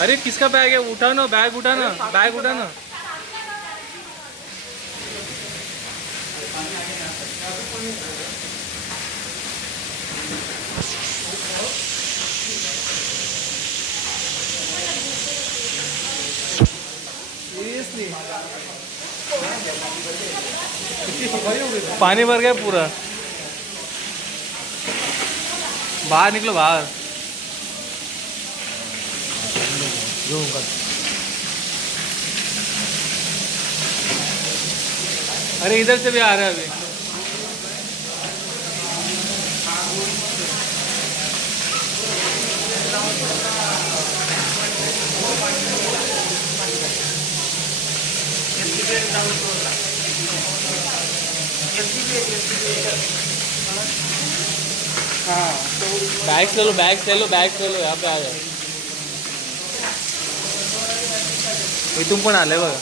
अरे किसका बैग है? उठा ना बैग, उठा ना बैग, उठा ना। पानी भर गया पूरा, बाहर निकलो बाहर। अरे इधर से भी आ रहा है अभी। बैग ले लो, बैग ले लो, बैग ले लो, यहाँ पे आ गए। इथून पण आले बघा।